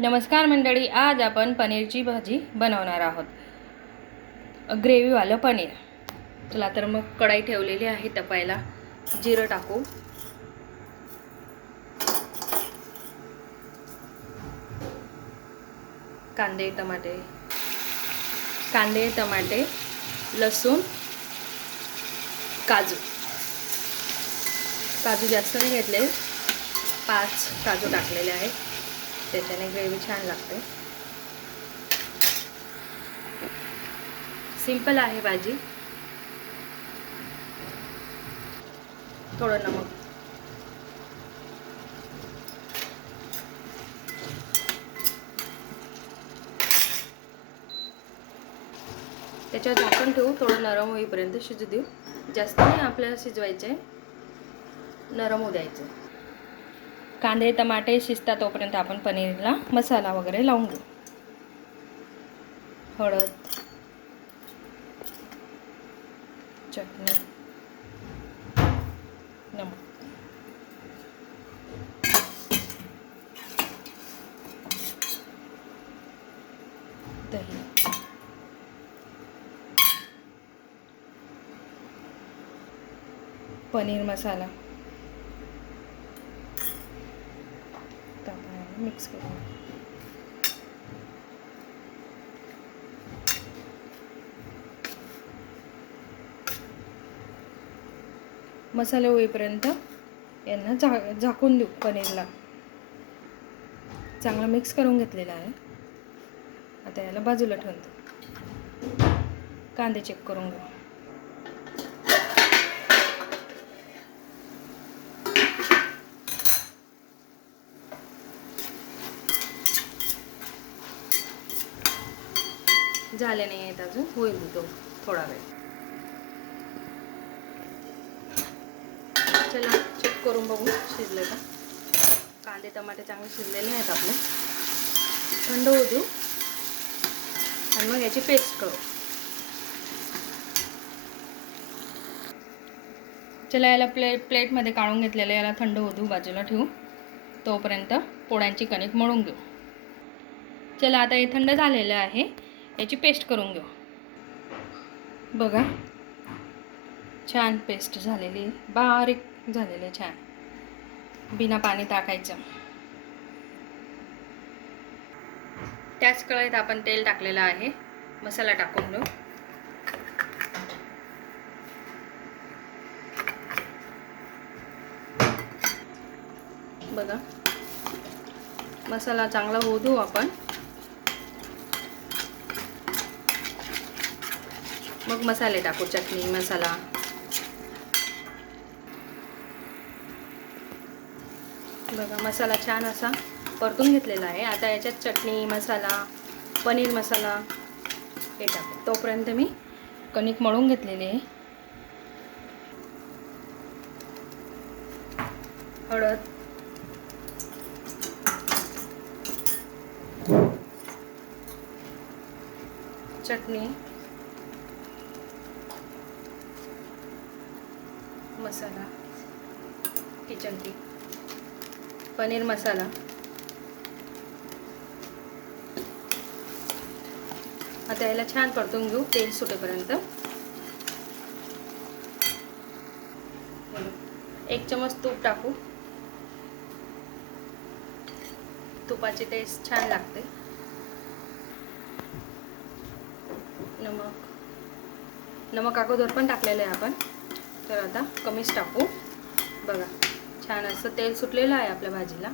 नमस्कार मंडळी, आज आपण पनीरची भाजी बनवणार आहोत. ग्रेव्हीवालं पनीर. चला तर मग कढाई ठेवलेली आहे तपायला. जिरं टाकू, कांदे टमाटे, लसूण, काजू जास्त नाही घेतले, 5 काजू टाकलेले आहेत. त्याच्याने ग्रेव्ही छान लागते. सिंपल आहे भाजी. थोडं नमक, त्याच्यावर झाकण ठेवू, थोडं नरम होईपर्यंत शिजू देऊ. जास्त नाही आपल्याला शिजवायचे, नरम होऊ द्यायचे. कांदे टमाटे शिजतात तोपर्यंत आपण पनीरला मसाला वगैरे लावून घेऊ. हळद, चटणी, नमक, दही, पनीर मसाला मिक्स करू. मसाले होईपर्यंत यांना झाकून देऊ. पनीरला चांगलं मिक्स करून घेतलेलं आहे. आता याला बाजूला ठेवतो. कांदे चेक करून घेऊ. झाले नाही आहेत अजून, होईल तो थोडा वेळ. चला चेक करून बघू शिजले का. कांदे टमाटे चांगले शिजलेले आहेत आपले. थंड होऊ देऊ आणि मग याची पेस्ट करू. चला याला प्लेटमध्ये काढून घेतलेलं, याला थंड होऊ देऊ, बाजूला ठेवू. तोपर्यंत पोळ्यांची कणिक मळून घेऊ. चला आता हे थंड झालेलं आहे, याची पेस्ट करून घेऊ. बघा छान पेस्ट झालेली, बारीक झालेले छान, बिना पाणी टाकायचं. त्याच कढईत आपण तेल टाकलेलं आहे. मसाला टाकून घेऊ. बघा मसाला चांगला होऊ देऊ आपण. मग मसाले टाकू, चटणी मसाला. बघा मसाला छान असा परतून घेतलेला आहे. आता याच्यात चटणी मसाला, पनीर मसाला हे टाकू. तोपर्यंत मी कणिक मळून घेतलेली आहे. हळद, चटणी, मसाला, किचन किंग, पनीर मसाला. आता याला छान परतून घेऊ तेल सुटेपर्यंत. 1 चमच तूप टाकू. तुपाची टेस्ट छान लागते. नमक अगोदर पण टाकलेलं आहे आपण, तर आता कमीच टाकू. बघा छान असं तेल सुटलेलं आहे आपल्या भाजीला.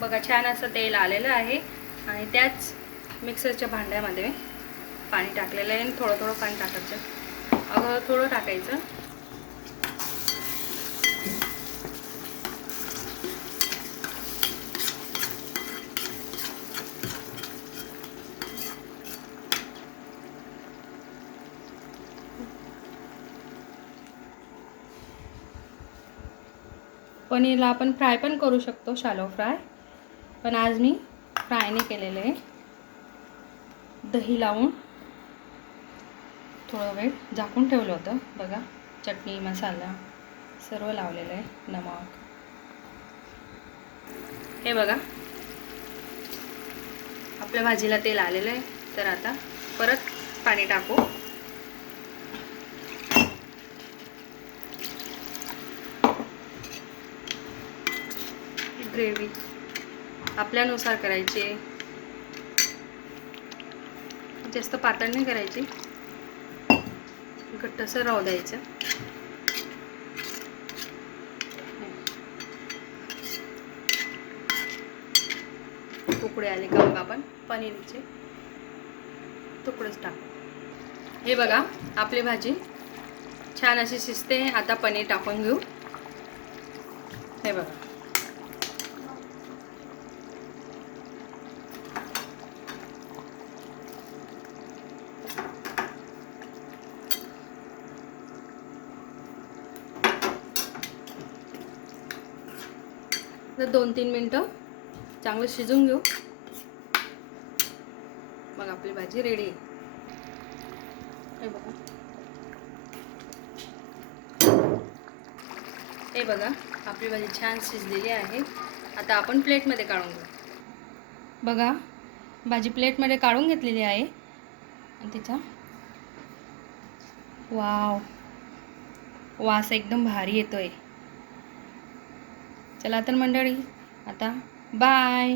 बघा छान असं तेल आलेलं आहे. आणि त्याच मिक्सरच्या भांड्यामध्ये पाणी टाकलेलं आहे. थोडं पाणी टाकायचं, अगोदर थोडं टाकायचं. पनीरला आपण फ्राय पण करू शकतो, शॅलो फ्राय, पण आज मी फ्राय नाही केलेलं आहे. दही लावून थोडा वेळ झाकून ठेवलं होतं. बघा चटणी मसाला सर्व लावलेलं आहे. नमक हे बघा, आपल्या भाजीला तेल आलेलं आहे. तर आता परत पाणी टाकू. ग्रेव्ही आपल्यानुसार करायची, जास्त पातळ नाही करायची, घट्टसर राहू द्यायचं. तुकडे आले का बघा, आपण पनीरचे तुकडेच टाकू. हे बघा, आपली भाजी छान अशी शिजते. आता पनीर टाकून घेऊ. हे बघा, तर 2-3 मिनटं चांगलं शिजून घेऊ. मग आपली भाजी रेडी आहे. हे बघा, हे बघा, आपली भाजी छान शिजलेली आहे. आता आपण प्लेटमध्ये काढून घेऊ. बघा, भाजी प्लेटमध्ये काढून घेतलेली आहे. आणि तिचा वास एकदम भारी येतोय. चला तर मंडळी, आता बाय.